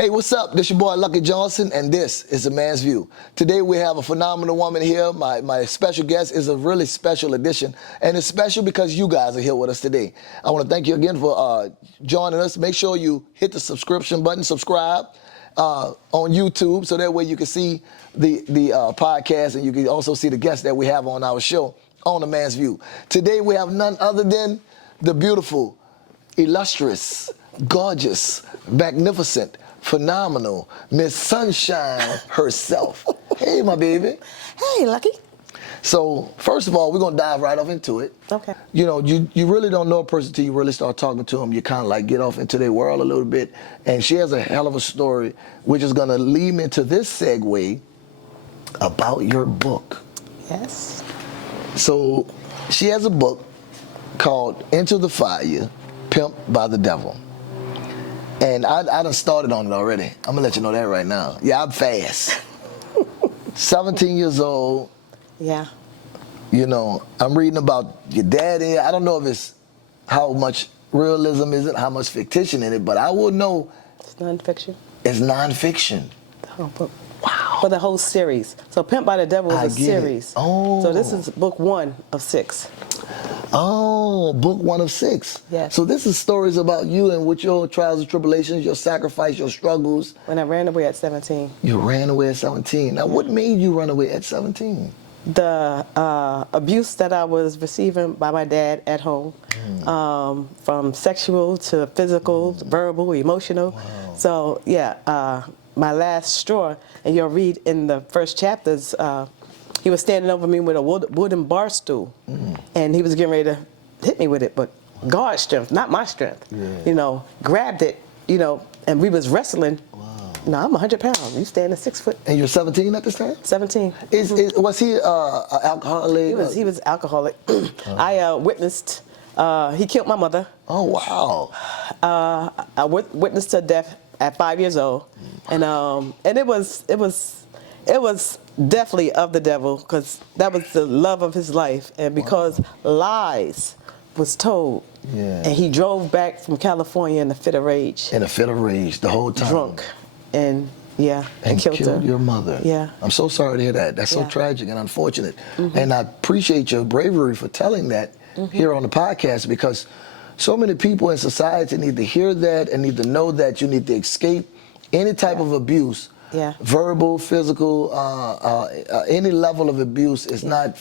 Hey, what's up? This your boy Lucky Johnson, and this is A Man's View. Today we have a phenomenal woman here. My special guest is a really special addition, and it's special because you guys are here with us today. I want to thank you again for joining us. Make sure you hit the subscription button, subscribe on YouTube, so that way you can see the podcast, and you can also see the guests that we have on our show on A Man's View. Today we have none other than the beautiful, illustrious, gorgeous, magnificent, phenomenal Miss Sunshine herself. Hey, my baby. Hey, Lucky. So, first of all, we're going to dive right off into it. Okay. You know, you really don't know a person until you really start talking to them. You kind of like get off into their world a little bit. And she has a hell of a story, which is going to lead me into this segue about your book. Yes. So, she has a book called Into the Fire, Pimped by the Devil. And I done started on it already. I'm gonna let you know that right now. Yeah, I'm fast. 17 years old. Yeah. You know, I'm reading about your daddy. I don't know if it's how much realism is it, how much fiction in it, but I will know. It's nonfiction. It's nonfiction. Oh, but Wow. for the whole series. So Pimp by the Devil is a series. Oh. So this is book 1 of 6. Oh, book 1 of 6. Yes. So this is stories about you and with your trials and tribulations, your sacrifice, your struggles. When I ran away at 17. You ran away at 17. Now, what made you run away at 17? The abuse that I was receiving by my dad at home, from sexual to physical, to verbal, emotional. Wow. So yeah, my last straw, and you'll read in the first chapters, he was standing over me with a wooden bar stool, and he was getting ready to hit me with it, but God's strength, not my strength, you know, grabbed it, you know, and we was wrestling. Wow. No, I'm 100 pounds. You standing 6 foot. And you're 17 at this time? 17. Was he an alcoholic? He was alcoholic. I witnessed. He killed my mother. Oh, wow. I witnessed her death at 5 years old, and it was definitely of the devil, because that was the love of his life, and because lies was told, and he drove back from California in a fit of rage. In a fit of rage the whole time. Drunk, and and killed her. your mother. Yeah. I'm so sorry to hear that. That's so tragic and unfortunate. And I appreciate your bravery for telling that here on the podcast, because so many people in society need to hear that and need to know that you need to escape any type of abuse. Yeah. Verbal, physical, any level of abuse is not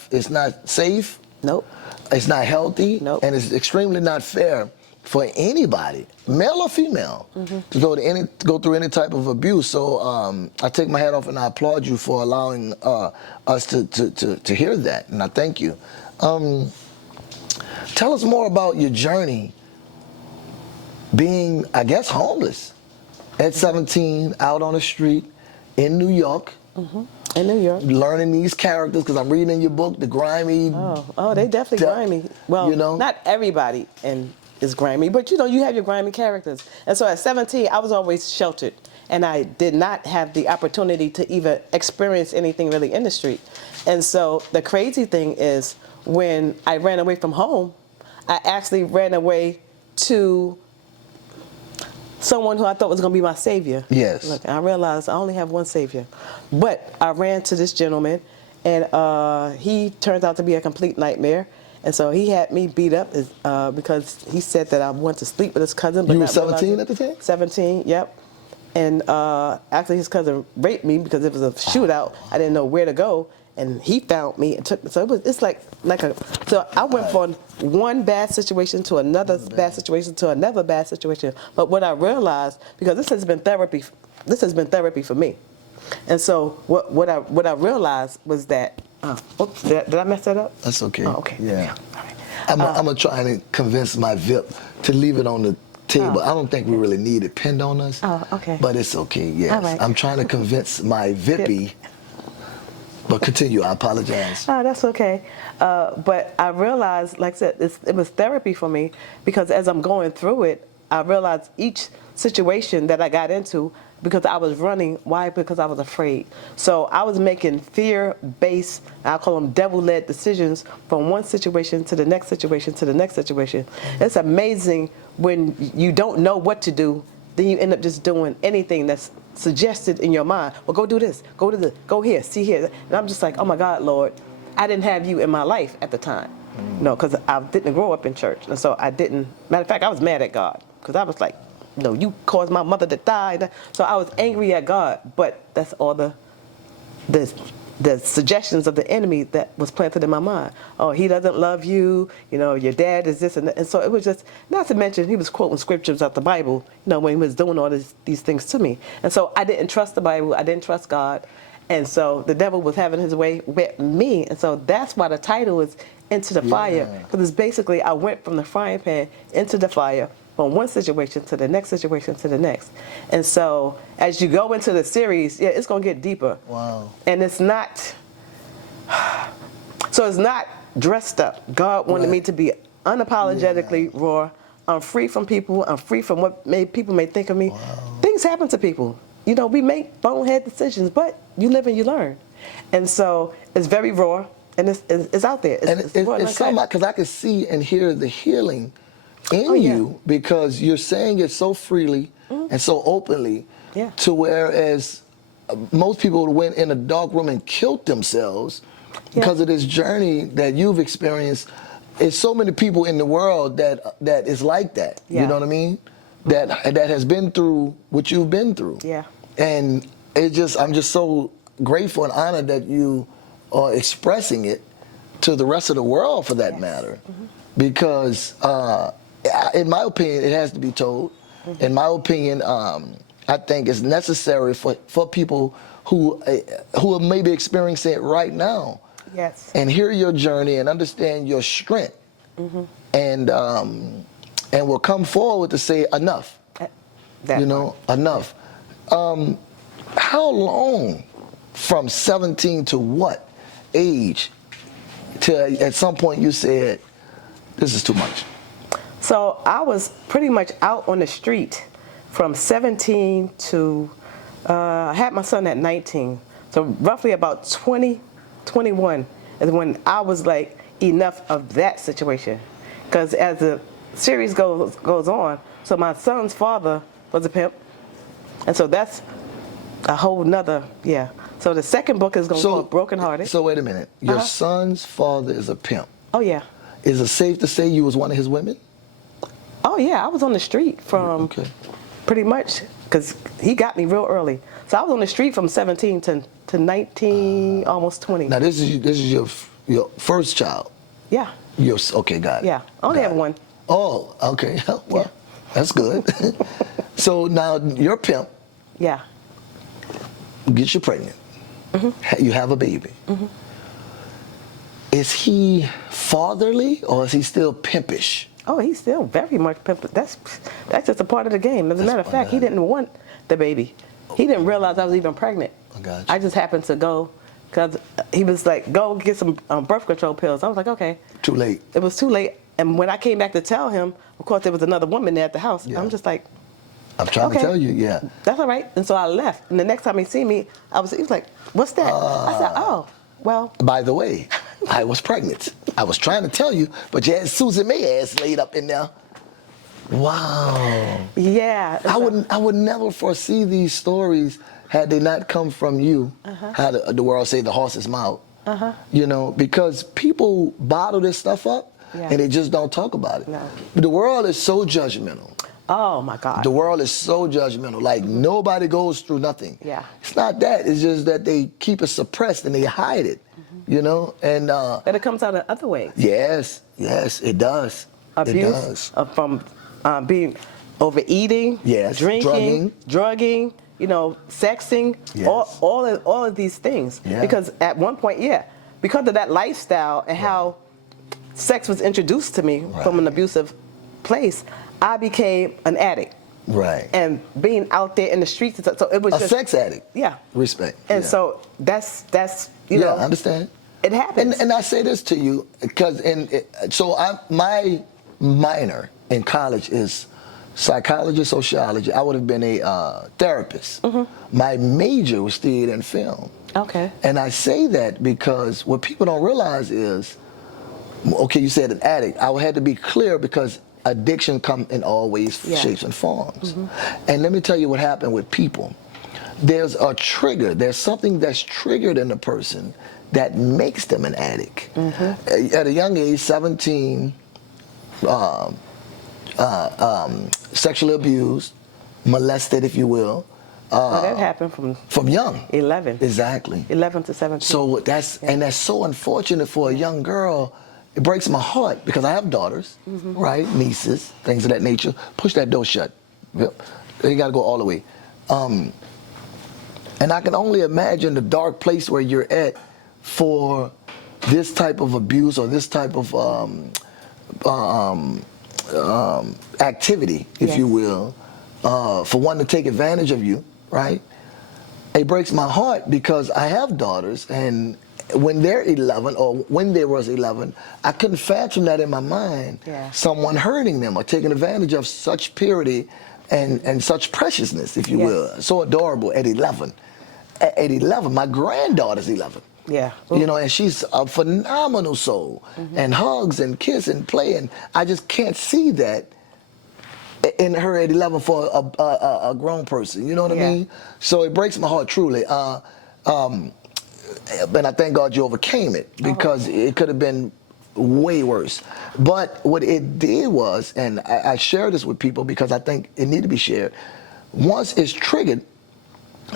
safe. Nope. It's not healthy. Nope. And it's extremely not fair for anybody, male or female, to go through any type of abuse. So I take my hat off and I applaud you for allowing us to hear that, and I thank you. Tell us more about your journey being, I guess, homeless at 17, out on the street in New York. In New York. Learning these characters, because I'm reading in your book, the grimy. Oh, they definitely grimy. Well, you know? Not everybody is grimy, but you know, you have your grimy characters. And so at 17, I was always sheltered, and I did not have the opportunity to even experience anything really in the street. And so the crazy thing is, when I ran away from home, I actually ran away to someone who I thought was going to be my savior. Yes. Look, I realized I only have one savior. But I ran to this gentleman, and he turned out to be a complete nightmare. And so he had me beat up because he said that I went to sleep with his cousin. But You were not 17 at the time? 17, yep. And actually his cousin raped me because it was a shootout. I didn't know where to go. And he found me and took me. So it's like a. So I went from one bad situation to another bad situation to another bad situation. But what I realized, because this has been therapy for me. And so what I realized was that. Oops, did I mess that up? That's okay. Oh, okay. Yeah. All right. I'm gonna try to convince my VIP to leave it on the table. I don't think we really need it pinned on us. Oh, okay. But it's okay. Yes. All right. I'm trying to convince my VIPy. But continue, I apologize. Oh, that's okay. But I realized, like I said, it was therapy for me, because as I'm going through it, I realized each situation that I got into, because I was running. Why? Because I was afraid. So I was making fear-based, I call them devil-led decisions, from one situation to the next situation to the next situation. It's amazing when you don't know what to do, then you end up just doing anything that's suggested in your mind. Well, go do this, go here, see here. And I'm just like, oh my God, Lord, I didn't have you in my life at the time. No, because I didn't grow up in church. And so I didn't, matter of fact, I was mad at God because I was like, no, you caused my mother to die. So I was angry at God, but that's all the suggestions of the enemy that was planted in my mind. Oh, he doesn't love you. Your dad is this and that. And so it was just, not to mention, he was quoting scriptures out the Bible, when he was doing all these things to me. And so I didn't trust the Bible. I didn't trust God. And so the devil was having his way with me. And so that's why the title is Into the Fire. Because it's basically, I went from the frying pan into the fire, from one situation to the next situation to the next. And so as you go into the series, it's going to get deeper. Wow. And it's not dressed up. God wanted me to be unapologetically raw. I'm free from people. I'm free from what people may think of me. Wow. Things happen to people. We make bonehead decisions, but you live and you learn. And so it's very raw, and it's out there. It's something, because I can see and hear the healing in you, because you're saying it so freely and so openly, to whereas most people went in a dark room and killed themselves because of this journey that you've experienced. There's so many people in the world that is like that. You know what I mean? That has been through what you've been through. Yeah. And I'm just so grateful and honored that you are expressing it to the rest of the world, for that matter, because in my opinion, it has to be told. In my opinion, I think it's necessary for people who are maybe experiencing it right now. Yes. And hear your journey and understand your strength, and will come forward to say enough. Enough. How long, from 17 to what age, till at some point you said, this is too much? So I was pretty much out on the street from 17 to, I had my son at 19. So roughly about 20, 21 is when I was like, enough of that situation. Because as the series goes on, so my son's father was a pimp. And so that's a whole nother, So the second book is going to be called Broken Hearted. So wait a minute. Your son's father is a pimp. Oh, yeah. Is it safe to say you was one of his women? Oh, yeah. I was on the street from pretty much, because he got me real early. So I was on the street from 17 to 19, almost 20. Now, this is your first child? Yeah. Okay, got it. Yeah. I only have one. Oh, okay. Well, that's good. So now your pimp gets you pregnant. You have a baby. Is he fatherly, or is he still pimpish? Oh, he's still very much pimpish. That's just a part of the game. As a matter of fact, he didn't want the baby. He didn't realize I was even pregnant. I got you. I just happened to go, because he was like, go get some birth control pills. I was like, okay. Too late. It was too late. And when I came back to tell him, of course, there was another woman there at the house. I'm just like, I'm trying to tell you, that's all right. And so I left. And the next time he see me, he was like, what's that? I said, oh, well. By the way, I was pregnant. I was trying to tell you, but you had Susan May ass laid up in there. Wow. Yeah. I would never foresee these stories had they not come from you. How the world say the horse's mouth. Because people bottle this stuff up and they just don't talk about it. No. The world is so judgmental. Oh my God. The world is so judgmental. Like, nobody goes through nothing. Yeah. It's not that. It's just that they keep it suppressed and they hide it. And but it comes out in other ways. Yes, it does. Abuse, from being overeating, drinking, drugging, sexing, all of these things. Yeah. Because at one point, because of that lifestyle and how sex was introduced to me from an abusive place, I became an addict. Right. And being out there in the streets, so it was a sex addict. Yeah. Respect. And so that's I understand. It happens. And I say this to you because my minor in college is psychology, sociology. I would have been a therapist. My major was theater and film. Okay. And I say that because what people don't realize is, okay, you said an addict. I had to be clear because addiction come in all ways, Yeah. shapes, and forms. And let me tell you what happened with people. There's a trigger. There's something that's triggered in a person that makes them an addict. At a young age, 17, sexually abused, molested, if you will, Well, that happened from young. 11. Exactly. 11 to 17. So and that's so unfortunate for a young girl. It breaks my heart because I have daughters, right, nieces, things of that nature. Push that door shut. Yep. You got to go all the way. And I can only imagine the dark place where you're at for this type of abuse or this type of activity, if you will, for one to take advantage of you, right? It breaks my heart because I have daughters, and when they're 11 or when they was 11, I couldn't fathom that in my mind, someone hurting them or taking advantage of such purity and such preciousness, if you will. So adorable at 11. At 11, my granddaughter's 11. Yeah. You know, and she's a phenomenal soul, and hugs and kiss and play, and I just can't see that in her at 11 for a grown person. You know what I mean? So it breaks my heart truly. But I thank God you overcame it, because it could have been way worse. But what it did was, and I share this with people because I think it need to be shared. Once it's triggered,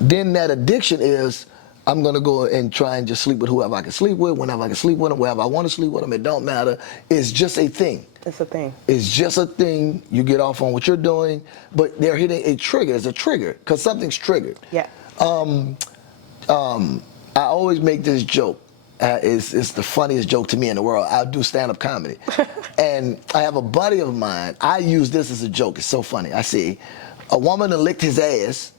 then that addiction is, I'm going to go and try and just sleep with whoever I can sleep with, whenever I can sleep with them, wherever I want to sleep with them. It don't matter. It's just a thing. It's a thing. It's just a thing. You get off on what you're doing, but they're hitting a trigger. It's a trigger because something's triggered. Yeah. I always make this joke. It's the funniest joke to me in the world. I do stand-up comedy. And I have a buddy of mine. I use this as a joke. It's so funny. I say, a woman done licked his ass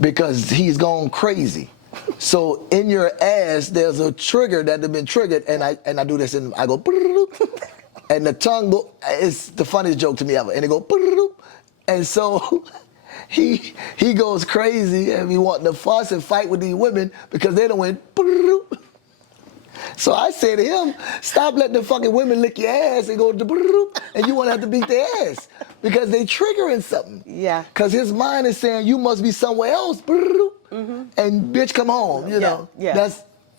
because he's gone crazy. So in your ass, there's a trigger that has been triggered, and I do this, and I go, and the tongue go. It's the funniest joke to me ever, and it go, and so he goes crazy, and he wanting to fuss and fight with these women because they done went. So I say to him, stop letting the fucking women lick your ass and go, and you won't have to beat their ass because they triggering something. Yeah. Because his mind is saying you must be somewhere else, and bitch, come home. You know. Yeah.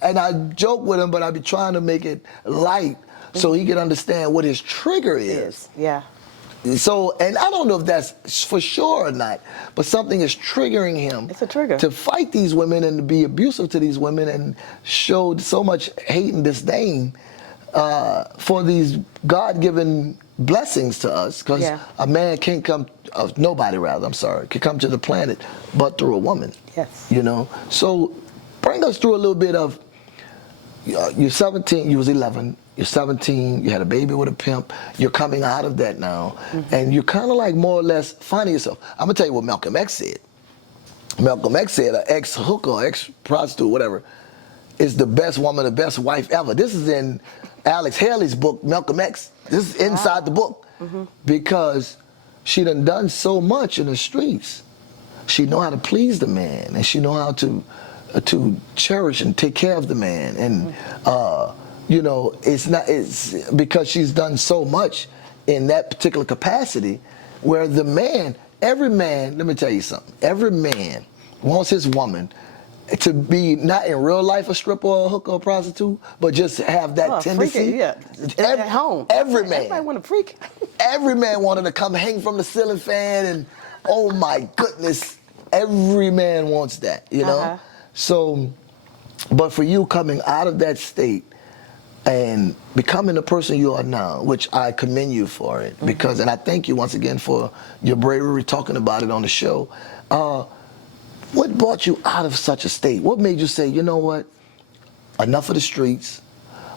And I joke with him, but I be trying to make it light so he can understand what his trigger is. Yeah. So, and I don't know if that's for sure or not, but something is triggering him. It's a trigger. To fight these women and to be abusive to these women and show so much hate and disdain for these God-given blessings to us. Because a man can't come, nobody rather, I'm sorry, can come to the planet but through a woman. Yes. You know? So, bring us through a little bit of, you're 17, you was 11. You're 17, you had a baby with a pimp, you're coming out of that now, and you're kind of like more or less finding yourself. I'm gonna tell you what Malcolm X said. Malcolm X said an ex-hooker, ex-prostitute, whatever, is the best woman, the best wife ever. This is in Alex Haley's book, Malcolm X. This is inside the book, because she done so much in the streets. She know how to please the man, and she know how to cherish and take care of the man, and you know, it's because she's done so much in that particular capacity, where the man, every man, let me tell you something, every man wants his woman to be not in real life a stripper or a hooker or a prostitute, but just have that tendency. At home. Every man. Everybody want to freak. Every man wanted to come hang from the ceiling fan, and oh my goodness, every man wants that, you know? So, but for you coming out of that state, and becoming the person you are now, which I commend you for it, because, and I thank you once again for your bravery talking about it on the show. What brought you out of such a state? What made you say, you know what, enough of the streets,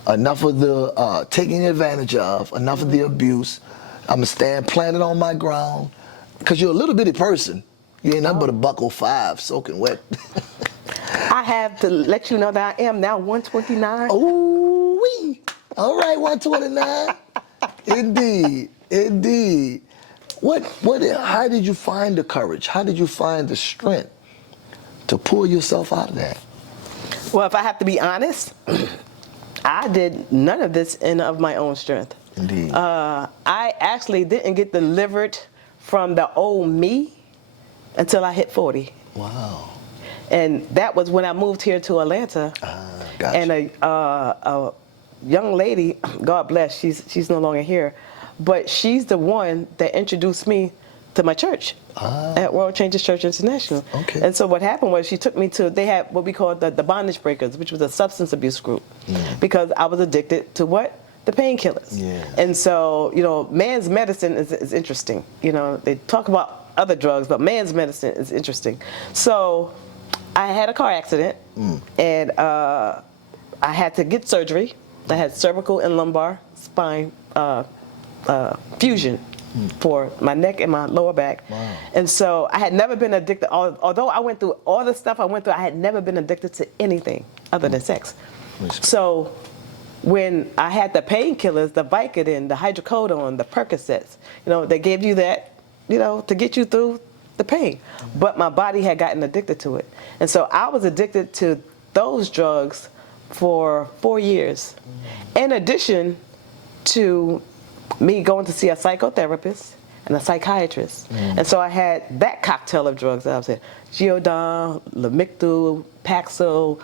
enough of the taking advantage of, enough of the abuse, I'm gonna stand planted on my ground, because you're a little bitty person. You ain't nothing but a $105 soaking wet. I have to let you know that I am now 129. Ooh-wee. All right, 129. Indeed, indeed. How did you find the courage? How did you find the strength to pull yourself out of that? Well, if I have to be honest, I did none of this of my own strength. Indeed. I actually didn't get delivered from the old me until I hit 40. Wow. And that was when I moved here to Atlanta. Gotcha. And a young lady, God bless, she's no longer here, but she's the one that introduced me to my church at World Changes Church International. Okay. And so what happened was she took me to, they had what we called the Bondage Breakers, which was a substance abuse group, because I was addicted to what? The painkillers. Yeah. And so, you know, man's medicine is interesting. You know, they talk about other drugs, but man's medicine is interesting. So I had a car accident, and I had to get surgery. I had cervical and lumbar spine fusion for my neck and my lower back. Wow. And so I had never been addicted, although I went through all the stuff I went through, I had never been addicted to anything other than sex. So when I had the painkillers, the Vicodin, the hydrocodone, the Percocets, you know, they gave you that, you know, to get you through the pain. But my body had gotten addicted to it. And so I was addicted to those drugs for 4 years. In addition to me going to see a psychotherapist and a psychiatrist. And so I had that cocktail of drugs that I was in. Geodon, Lamictal, Paxil,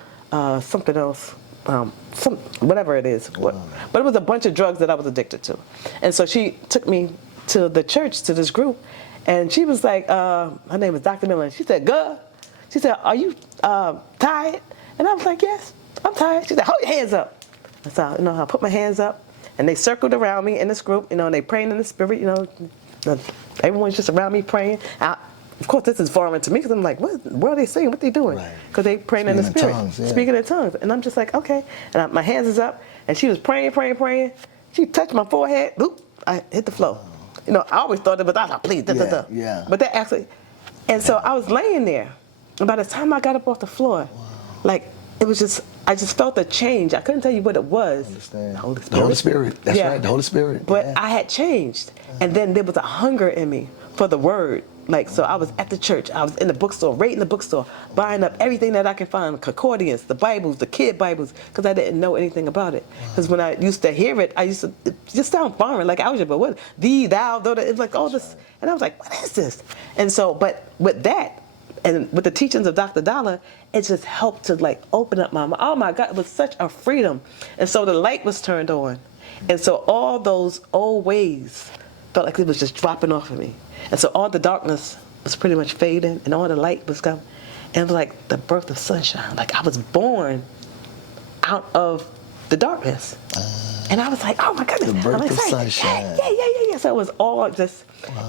something else. Whatever it is. But it was a bunch of drugs that I was addicted to. And so she took me to the church, to this group, and she was like, her name is Dr. Miller. She said, "Girl," she said, "Are you tired?" And I was like, "Yes, I'm tired." She said, "Hold your hands up." And so, you know, I put my hands up, and they circled around me in this group, you know, and they praying in the spirit, you know, everyone's just around me praying. Of course, this is foreign to me because I'm like, what are they saying? What are they doing? Because they praying in the spirit, speaking in tongues. And I'm just like, okay. And my hands is up, and she was praying. She touched my forehead. Oop, I hit the floor. You know, I always thought it was, I was like, please, Yeah. But that actually, and so I was laying there, and by the time I got up off the floor, like, it was just, I just felt a change. I couldn't tell you what it was. Understand. The Holy Spirit. The Holy Spirit. That's right, the Holy Spirit. But I had changed. And then there was a hunger in me for the word. Like, so I was at the church, I was in the bookstore, right in the bookstore, buying up everything that I can find, concordance, the Bibles, the kid Bibles, because I didn't know anything about it. Because when I used to hear it, it just sound foreign, like algebra, what, thee, thou, though, it's like all this. And I was like, what is this? And so, but with that, and with the teachings of Dr. Dollar, it just helped to like open up my mind. Oh my God, it was such a freedom. And so the light was turned on. And so all those old ways felt like it was just dropping off of me. And so all the darkness was pretty much fading and all the light was coming. And it was like the birth of sunshine. Like I was born out of the darkness. And I was like, oh my goodness. The birth of sunshine. Yeah. So it was all just,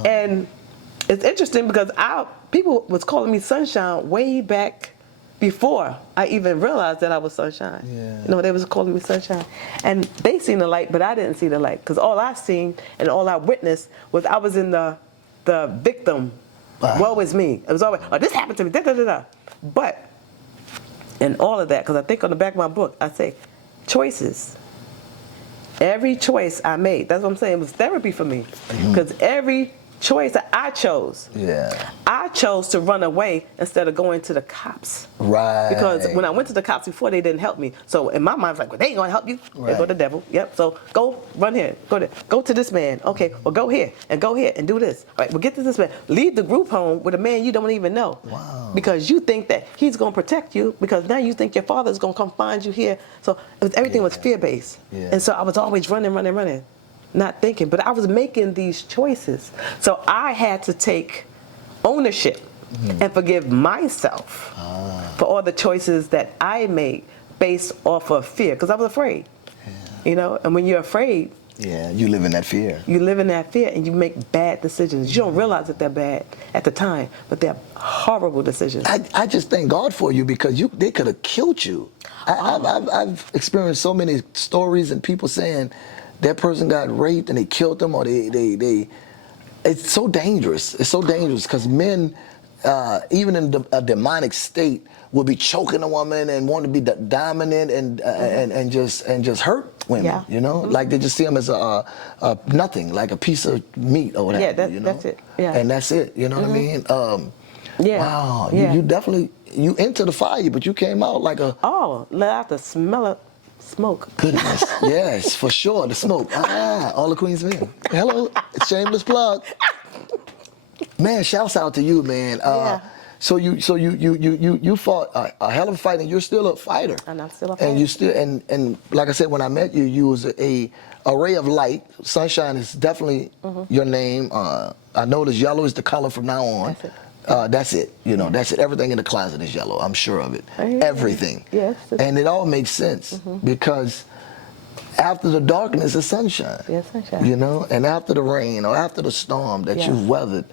and it's interesting because people was calling me Sunshine way back before I even realized that I was Sunshine. Yeah. You know, they was calling me Sunshine. And they seen the light, but I didn't see the light. Because all I seen and all I witnessed was I was in the victim. Woe is me. It was always, oh, this happened to me, da-da-da-da. But in all of that, because I think on the back of my book, I say, choices. Every choice I made, that's what I'm saying, it was therapy for me. Because every choice that I chose, I chose to run away instead of going to the cops. Right. Because when I went to the cops before, they didn't help me. So in my mind, I was like, well, they ain't gonna help you. They go to the devil. Yep. So go run here. Go to this man. Okay. Well, go here and do this. All right. Well, get to this man. Leave the group home with a man you don't even know. Wow. Because you think that he's gonna protect you. Because now you think your father's gonna come find you here. So everything was fear based. Yeah. And so I was always running. Not thinking, but I was making these choices. So I had to take ownership and forgive myself for all the choices that I made based off of fear, because I was afraid. You know, and when you're afraid, you live in that fear. You live in that fear and you make bad decisions. You don't realize that they're bad at the time, but they're horrible decisions. I just thank God for you because they could have killed you. I've experienced so many stories and people saying that person got raped and they killed them, or they it's so dangerous. It's so dangerous because men, even in a demonic state, will be choking a woman and want to be dominant and just hurt women. Yeah. You know, like they just see them as a nothing, like a piece of meat or whatever. Yeah, you know? that's it. Yeah. And that's it. You know what I mean? Yeah. Wow. You definitely, you into the fire, but you came out like a. Oh, let out the smell of smoke. Goodness. Yes, for sure. The smoke. All the Queens men. Hello. Shameless plug. Man, shouts out to you, man. Yeah. So you fought a hell of a fight, and you're still a fighter. And I'm still a fighter. And you still and like I said, when I met you, you was a ray of light. Sunshine is definitely your name. I noticed yellow is the color from now on. That's it. That's it. You know, that's it. Everything in the closet is yellow. I'm sure of it. Everything. Yes. And it all makes sense because after the darkness is sunshine. Yes, sunshine. You know, and after the rain or after the storm that you've weathered,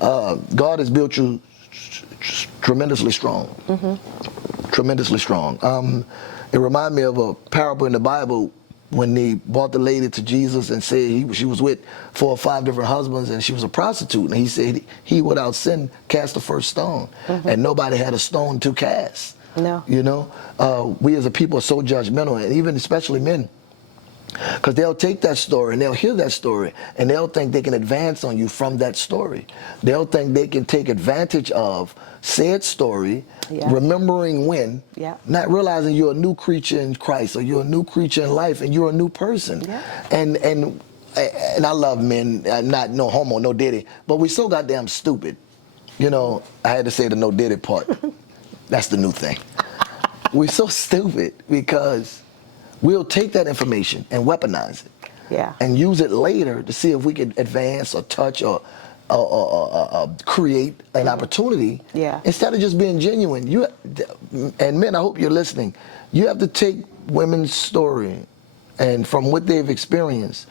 God has built you tremendously strong. Tremendously strong. It reminded me of a parable in the Bible when they brought the lady to Jesus and said she was with 4 or 5 different husbands and she was a prostitute. And he said he without sin cast the first stone. And nobody had a stone to cast. No. You know, we as a people are so judgmental, and even especially men. Because they'll take that story and they'll hear that story and they'll think they can advance on you from that story. They'll think they can take advantage of said story, remembering when, not realizing you're a new creature in Christ or you're a new creature in life and you're a new person. And I love men, not no homo, no diddy, but we so goddamn stupid. You know, I had to say the no diddy part. That's the new thing. We're so stupid because we'll take that information and weaponize it, and use it later to see if we can advance or touch or create an opportunity. Instead of just being genuine, and men, I hope you're listening. You have to take women's story and from what they've experienced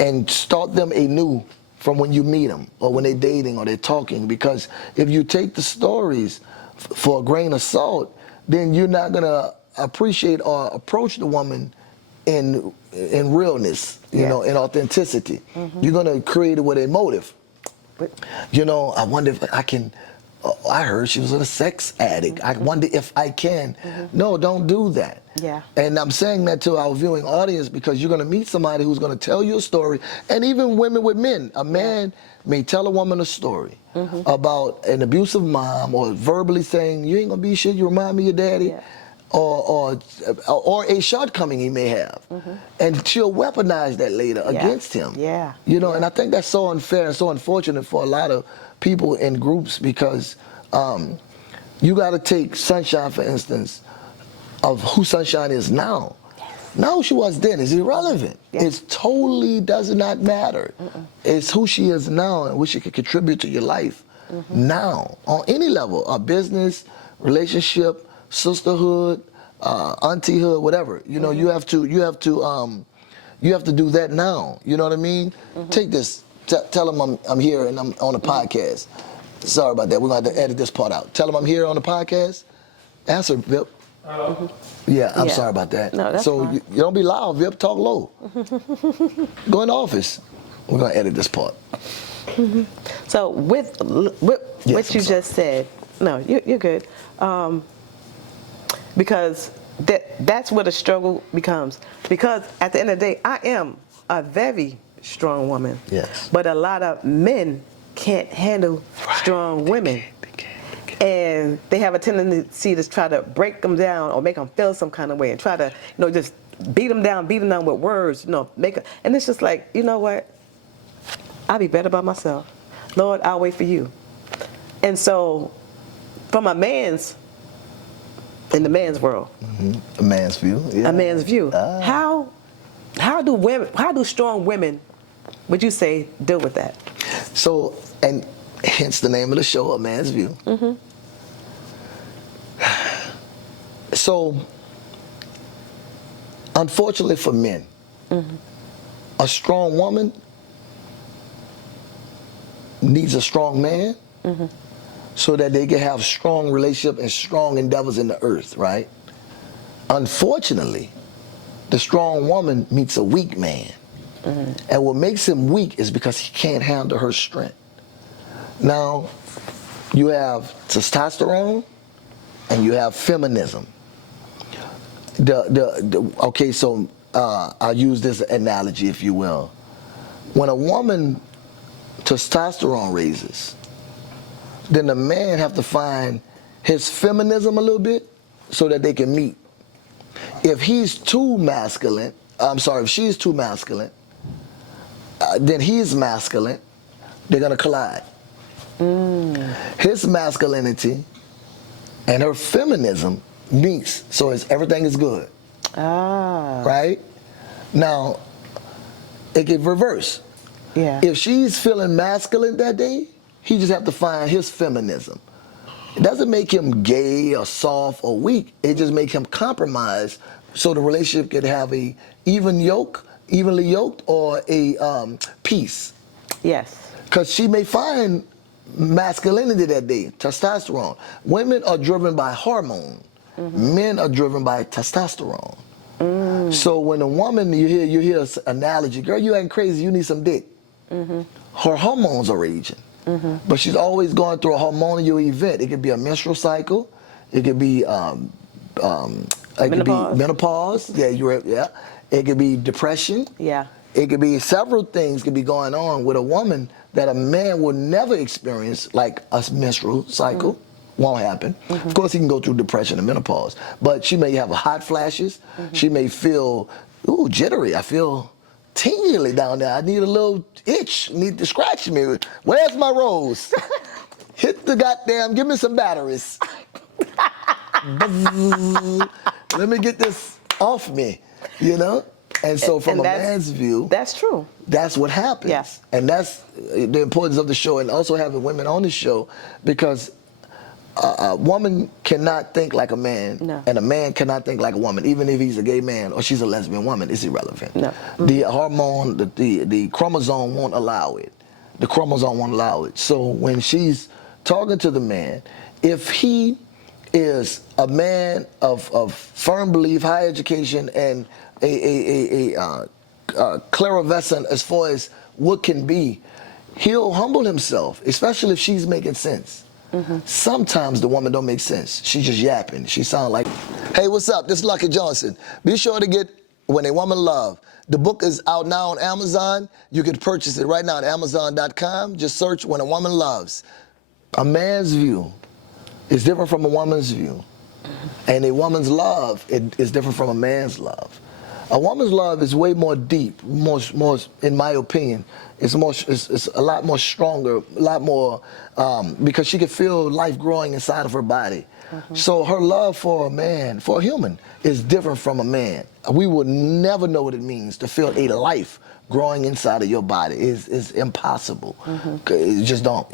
and start them anew from when you meet them or when they're dating or they're talking. Because if you take the stories for a grain of salt, then you're not gonna appreciate or approach the woman in realness, you know, in authenticity. You're gonna create it with a motive. You know, I wonder if I can. I heard she was a sex addict. I wonder if I can. No, don't do that. And I'm saying that to our viewing audience because you're gonna meet somebody who's gonna tell you a story, and even women with men. A man may tell a woman a story about an abusive mom or verbally saying, "You ain't gonna be shit. You remind me of your daddy." Or a shortcoming he may have, and she'll weaponize that later against him. You know, and I think that's so unfair and so unfortunate for a lot of people in groups because you got to take Sunshine, for instance, of who Sunshine is now. Now who she was then is irrelevant. It totally does not matter. It's who she is now and what she can contribute to your life now on any level, a business, relationship, sisterhood, auntiehood, whatever. You know, you have to do that now. You know what I mean? Take this. Tell them I'm here and I'm on a podcast. Sorry about that. We're gonna have to edit this part out. Tell them I'm here on the podcast. Answer, Vip. Yeah, I'm sorry about that. No, that's so fine. you don't be loud, Vip. Talk low. Go in the office. We're gonna edit this part. So with what you just said, no, you're good. Because that's where the struggle becomes. Because at the end of the day, I am a very strong woman. Yes. But a lot of men can't handle strong women. And they have a tendency to try to break them down or make them feel some kind of way and try to, just beat them down with words, and it's just like, you know what? I'll be better by myself. Lord, I'll wait for you. And so, from in the man's world, a man's view, a man's view, how do strong women, would you say, deal with that? So, and hence the name of the show, A Man's View. So, unfortunately for men, a strong woman needs a strong man so that they can have strong relationship and strong endeavors in the earth, right? Unfortunately, the strong woman meets a weak man. And what makes him weak is because he can't handle her strength. Now, you have testosterone and you have feminism. Okay, so I'll use this analogy, if you will. When a woman testosterone raises, then the man have to find his feminism a little bit so that they can meet. If he's too masculine, if she's too masculine, then he's masculine. They're gonna collide. His masculinity and her feminism meets, so everything is good. Right? Now, it can reverse. Yeah. If she's feeling masculine that day, he just have to find his feminism. It doesn't make him gay or soft or weak. It just makes him compromise so the relationship can have a evenly yoked, or a peace. Yes. Because she may find masculinity that day, testosterone. Women are driven by hormone. Men are driven by testosterone. So when a woman, you hear this analogy, girl, you ain't crazy, you need some dick. Her hormones are raging. But she's always going through a hormonal event. It could be a menstrual cycle. It could be menopause. Yeah. It could be depression. Yeah. It could be several things could be going on with a woman that a man will never experience, like a menstrual cycle. Won't happen. Of course, he can go through depression and menopause, but she may have hot flashes. She may feel, jittery. I feel tingly down there. I need a little itch. Need to scratch me. Where's my rose? Hit the goddamn, give me some batteries. Let me get this off me, And so from a man's view, that's true. That's what happens. Yes. And that's the importance of the show, and also having women on the show, because a woman cannot think like a man, and a man cannot think like a woman, even if he's a gay man or she's a lesbian woman. It's irrelevant. No. The hormone, the chromosome won't allow it. The chromosome won't allow it. So when she's talking to the man, if he is a man of firm belief, high education, and a clairvoyant as far as what can be, he'll humble himself, especially if she's making sense. Sometimes the woman don't make sense. She's just yapping. She sound like, hey, what's up? This is Lucky Johnson. Be sure to get When a Woman Love. The book is out now on Amazon. You can purchase it right now at Amazon.com. Just search When a Woman Loves. A man's view is different from a woman's view. And a woman's love is different from a man's love. A woman's love is way more deep, more, in my opinion. It's a lot more stronger, a lot more, because she can feel life growing inside of her body. So her love for a man, for a human, is different from a man. We will never know what it means to feel a life growing inside of your body. It's impossible. It just don't,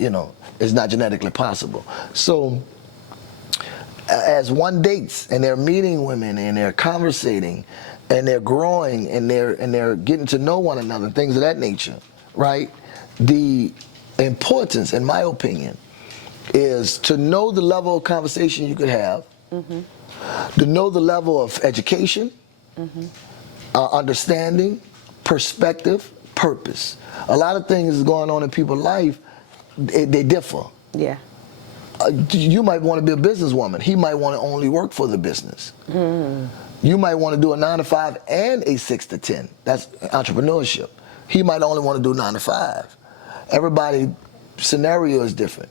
it's not genetically possible. So as one dates and they're meeting women and they're conversating and they're growing and they're getting to know one another, things of that nature, right? The importance, in my opinion, is to know the level of conversation you could have, to know the level of education, understanding, perspective, purpose. A lot of things going on in people's life, they differ. Yeah. You might want to be a businesswoman. He might want to only work for the business. You might want to do a 9 to 5 and a 6 to 10. That's entrepreneurship. He might only want to do 9 to 5. Everybody's scenario is different.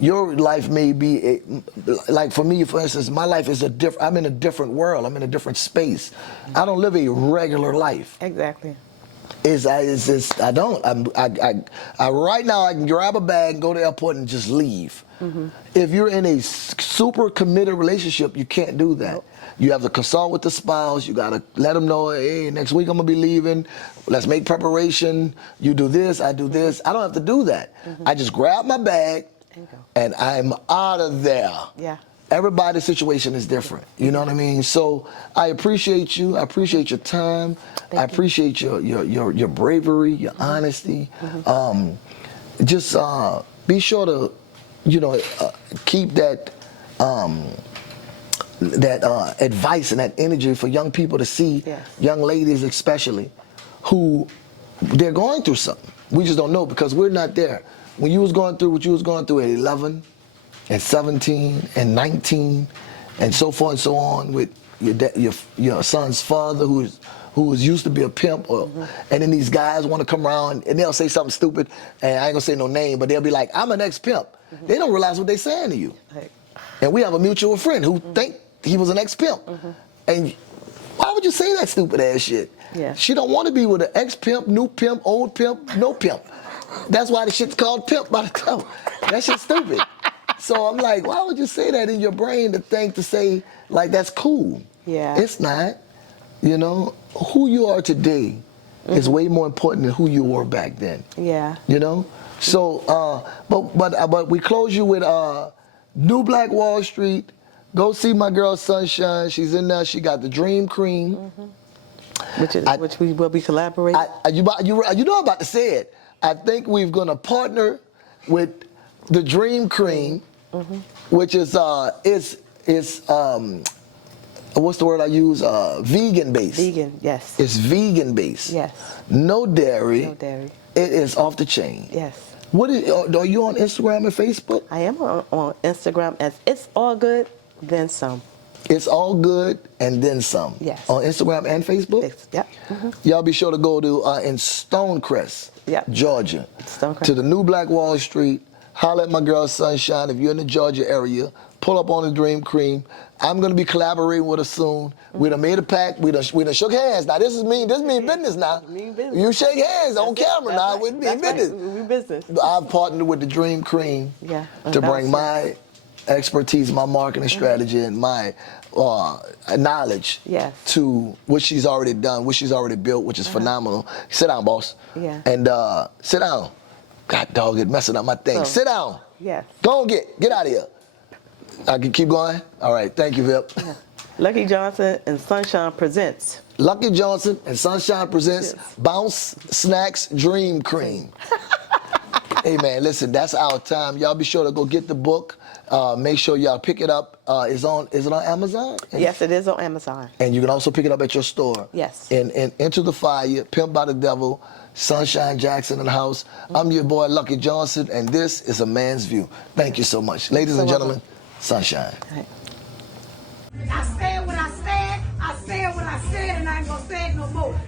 Your life may be, like for me, for instance, my life is I'm in a different world. I'm in a different space. I don't live a regular life. Exactly. I don't. Right now, I can grab a bag and go to the airport and just leave. If you're in a super committed relationship, you can't do that. Nope. You have to consult with the spouse. You got to let them know, hey, next week I'm going to be leaving. Let's make preparation. You do this, I do this. I don't have to do that. I just grab my bag and I'm out of there. Yeah. Everybody's situation is different. You know what I mean? So I appreciate you. I appreciate your time. I appreciate your bravery, your honesty. Just be sure to, keep that advice and that energy for young people to see, young ladies especially, who they're going through something. We just don't know because we're not there. When you was going through what you was going through at 11, and 17, and 19, and so forth and so on with your son's father who was used to be a pimp, and then these guys want to come around and they'll say something stupid, and I ain't gonna say no name, but they'll be like, I'm an ex-pimp. They don't realize what they're saying to you. And we have a mutual friend who think he was an ex-pimp. And would you say that stupid ass shit? Yeah. She don't want to be with an ex-pimp, new pimp, old pimp, no pimp. That's why the shit's called pimp by the club. That shit's stupid. So I'm like, why would you say that in your brain to say, like, that's cool? Yeah. It's not. You know, who you are today is way more important than who you were back then. Yeah. You know? So, but we close you with New Black Wall Street. Go see my girl Sunshine. She's in there. She got the Dream Cream. Which we will be collaborating. You know I'm about to say it. I think we're gonna partner with the Dream Cream, which is what's the word I use? Vegan based. Vegan, yes. It's vegan based. Yes. No dairy. No dairy. It is off the chain. Yes. What is? Are you on Instagram and Facebook? I am on Instagram as It's All Good, Then Some. It's All Good and Then Some. Yes. On Instagram and Facebook? Yep. Y'all be sure to go to in Stonecrest, Yep. Georgia, Stonecrest. to the New Black Wall Street. Holler at my girl Sunshine. If you're in the Georgia area, pull up on the Dream Cream. I'm gonna be collaborating with her soon. We done made a pact. We done shook hands. Now this mean business now. Mean business. You shake hands on camera now with me business. We business. I've partnered with the Dream Cream Yeah. to bring my expertise, my marketing strategy, and my knowledge Yes. to what she's already done, what she's already built, which is phenomenal. Sit down, boss. Yeah. And sit down. God dog, it messing up my thing. So, Sit down. Yes. Go and get out of here. I can keep going? All right, thank you, Vip. Lucky Johnson and Sunshine presents. Lucky Johnson and Sunshine presents Bounce Snacks Dream Cream. Hey man, listen, that's our time. Y'all be sure to go get the book. Make sure y'all pick it up. Is it on Amazon? Yes, it is on Amazon. And you can also pick it up at your store. Yes. In Into the Fire, Pimp by the Devil, Sunshine Jackson in the house. I'm your boy Lucky Johnson, and this is A Man's View. Thank you so much. Ladies and gentlemen, Sunshine. Right. I said what I said, and I ain't gonna say it no more.